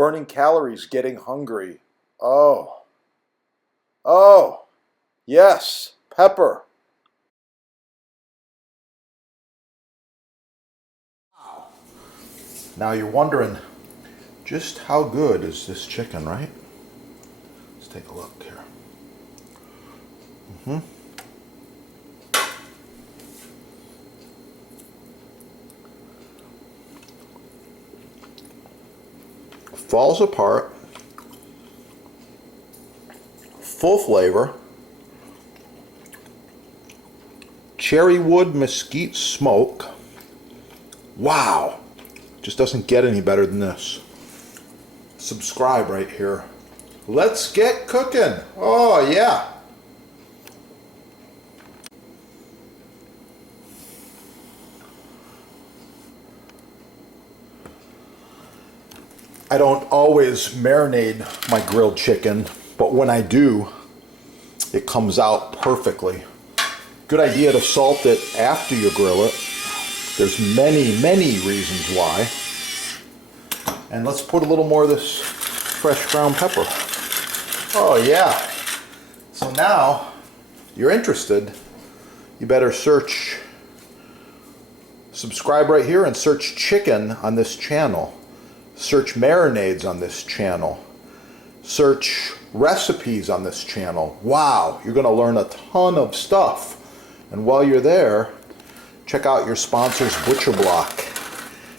Burning calories, getting hungry. Oh. Oh. Yes. Pepper. Now you're wondering, just how good is this chicken, right? Let's take a look here. Falls apart. Full flavor. Cherry wood mesquite smoke. Wow. Just doesn't get any better than this. Subscribe right here. Let's get cooking. Oh yeah. I don't always marinate my grilled chicken, but when I do, it comes out perfectly. Good idea to salt it after you grill it. There's many reasons why. And let's put a little more of this fresh ground pepper. Oh yeah. So now, you're interested, you better subscribe right here and search chicken on this channel. Search marinades on this channel. Search recipes on this channel. Wow, you're going to learn a ton of stuff. And while you're there, check out your sponsor's Butcher Block.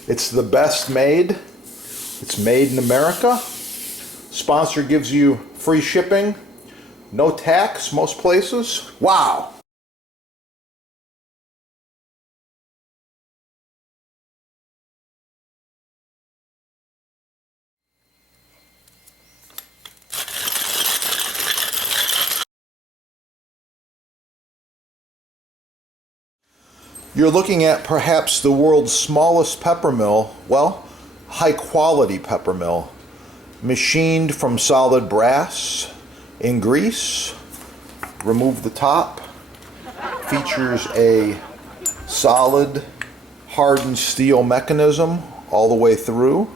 It's the best made. It's made in America. Sponsor gives you free shipping, no tax most places. Wow. You're looking at perhaps the world's smallest pepper mill, well, high quality pepper mill, machined from solid brass in Greece. Remove the top. Features a solid hardened steel mechanism all the way through.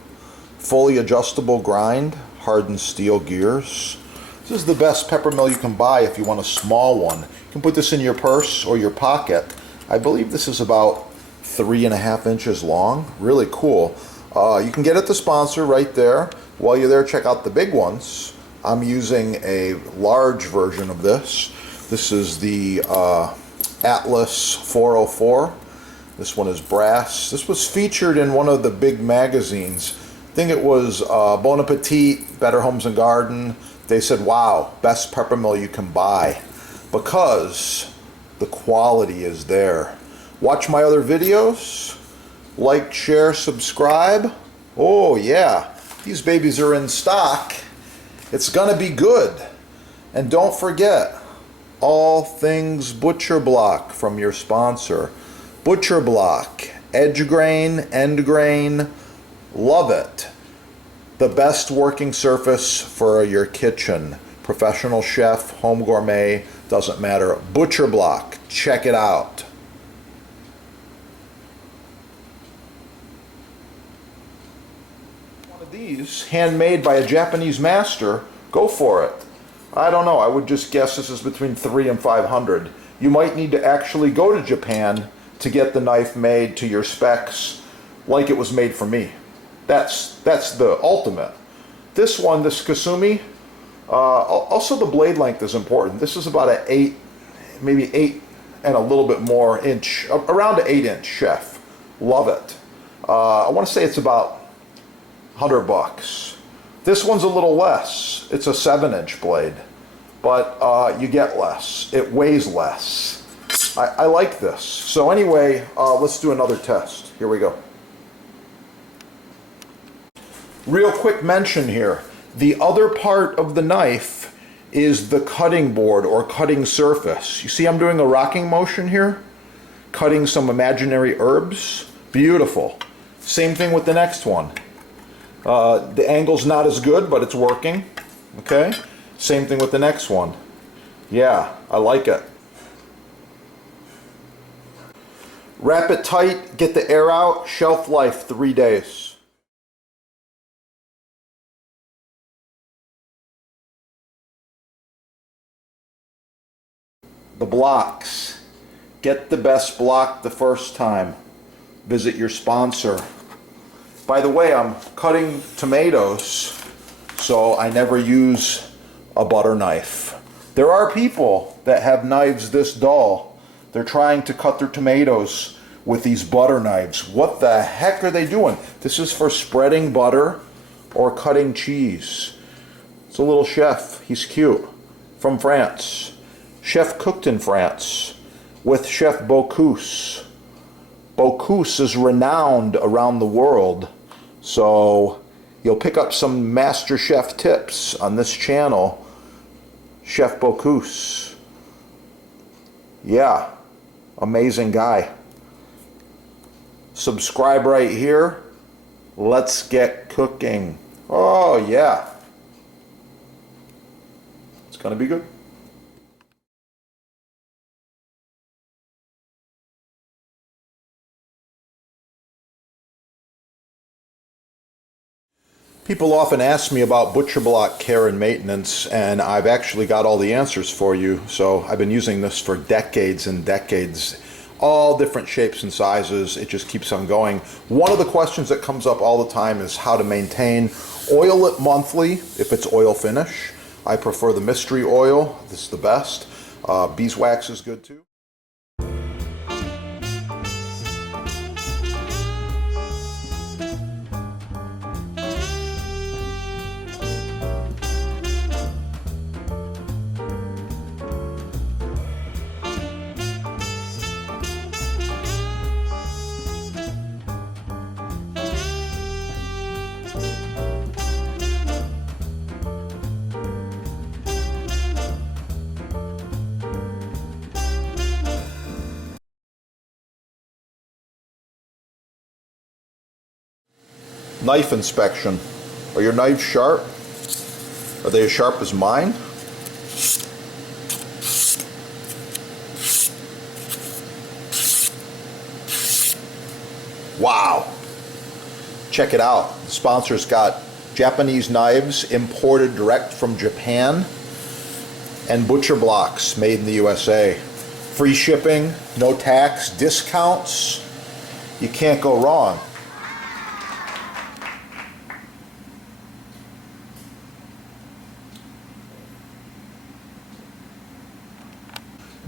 Fully adjustable grind, hardened steel gears. This is the best pepper mill you can buy if you want a small one. You can put this in your purse or your pocket. I believe this is about 3.5 inches long. Really cool. You can get it to sponsor right there. While you're there, check out the big ones. I'm using a large version of this. This is the Atlas 404. This one is brass. This was featured in one of the big magazines. I think it was Bon Appetit, Better Homes and Garden. They said, wow, best pepper mill you can buy, because the quality is there. Watch my other videos. Like, share, subscribe. Oh yeah, these babies are in stock. It's gonna be good. And don't forget, all things Butcher Block from your sponsor. Butcher Block, edge grain, end grain, love it. The best working surface for your kitchen. Professional chef, home gourmet, doesn't matter. Butcher Block, check it out. One of these, handmade by a Japanese master, go for it. I don't know, I would just guess this is between $300 and $500. You might need to actually go to Japan to get the knife made to your specs like it was made for me. That's the ultimate. This one, this Kasumi, also the blade length is important. This is about an 8, maybe 8 and a little bit more inch, around an 8-inch chef. Love it. I want to say it's about $100. This one's a little less. It's a 7-inch blade, but you get less. It weighs less. I like this. So anyway, let's do another test. Here we go. Real quick mention here. The other part of the knife is the cutting board or cutting surface. You see I'm doing a rocking motion here? Cutting some imaginary herbs. Beautiful. Same thing with the next one. The angle's not as good, but it's working. Okay? Same thing with the next one. Yeah, I like it. Wrap it tight, get the air out, shelf life 3 days. The blocks. Get the best block the first time. Visit your sponsor. By the way, I'm cutting tomatoes, so I never use a butter knife. There are people that have knives this dull. They're trying to cut their tomatoes with these butter knives. What the heck are they doing? This is for spreading butter or cutting cheese. It's a little chef. He's cute. From France. Chef cooked in France with Chef Bocuse. Bocuse is renowned around the world, so you'll pick up some master chef tips on this channel. Chef Bocuse. Yeah, amazing guy. Subscribe right here. Let's get cooking. Oh yeah. It's gonna be good. People often ask me about butcher block care and maintenance, and I've actually got all the answers for you. So I've been using this for decades and decades, all different shapes and sizes. It just keeps on going. One of the questions that comes up all the time is how to maintain. Oil it monthly if it's oil finish. I prefer the mystery oil. This is the best. Beeswax is good too. Knife inspection. Are your knives sharp? Are they as sharp as mine? Wow. Check it out. The sponsor's got Japanese knives imported direct from Japan and butcher blocks made in the USA. Free shipping, no tax, discounts. You can't go wrong.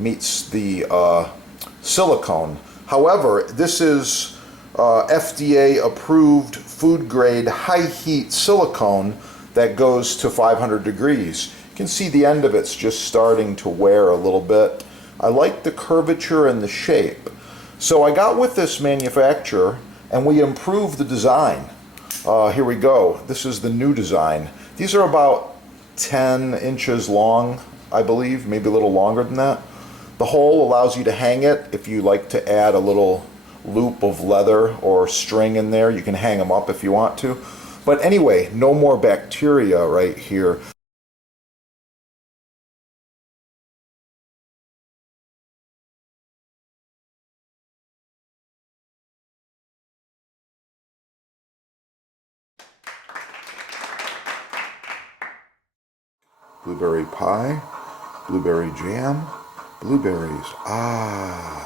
Meets the silicone. However, this is FDA approved food grade high heat silicone that goes to 500 degrees. You can see the end of it's just starting to wear a little bit. I like the curvature and the shape. So I got with this manufacturer and we improved the design. Here we go. This is the new design. These are about 10 inches long, I believe, maybe a little longer than that. The hole allows you to hang it. If you like to add a little loop of leather or string in there, you can hang them up if you want to. But anyway, no more bacteria right here. Blueberry pie, blueberry jam, blueberries. Ah.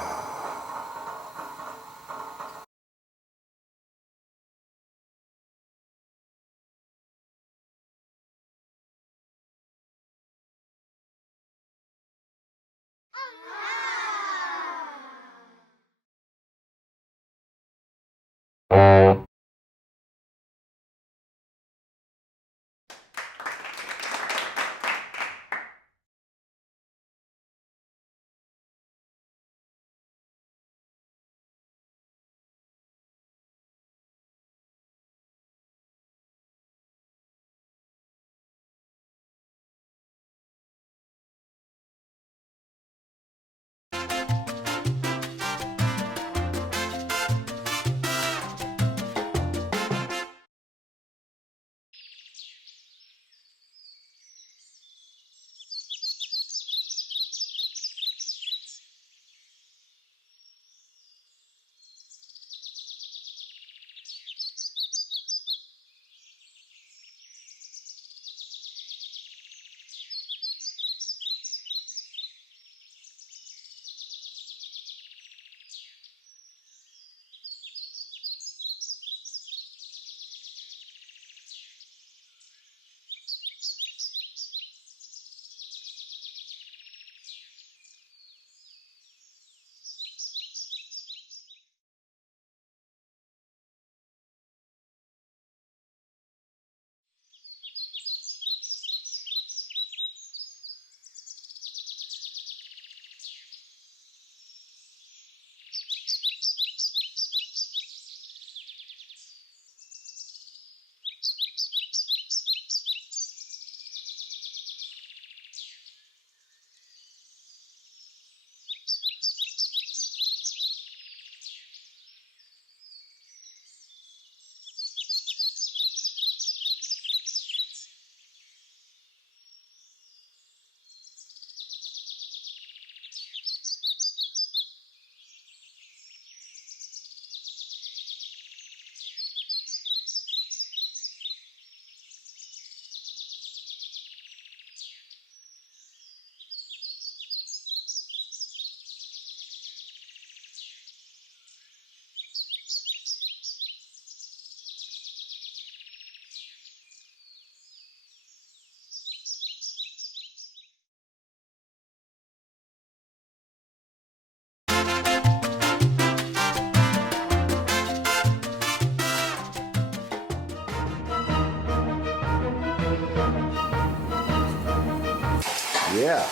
Yeah,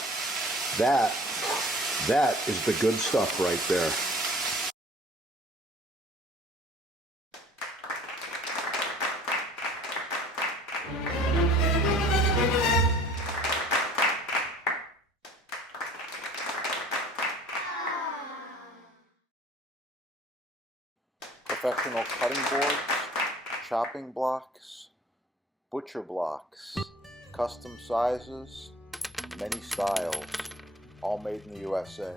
that is the good stuff right there. Professional cutting boards, chopping blocks, butcher blocks, custom sizes, many styles, all made in the USA.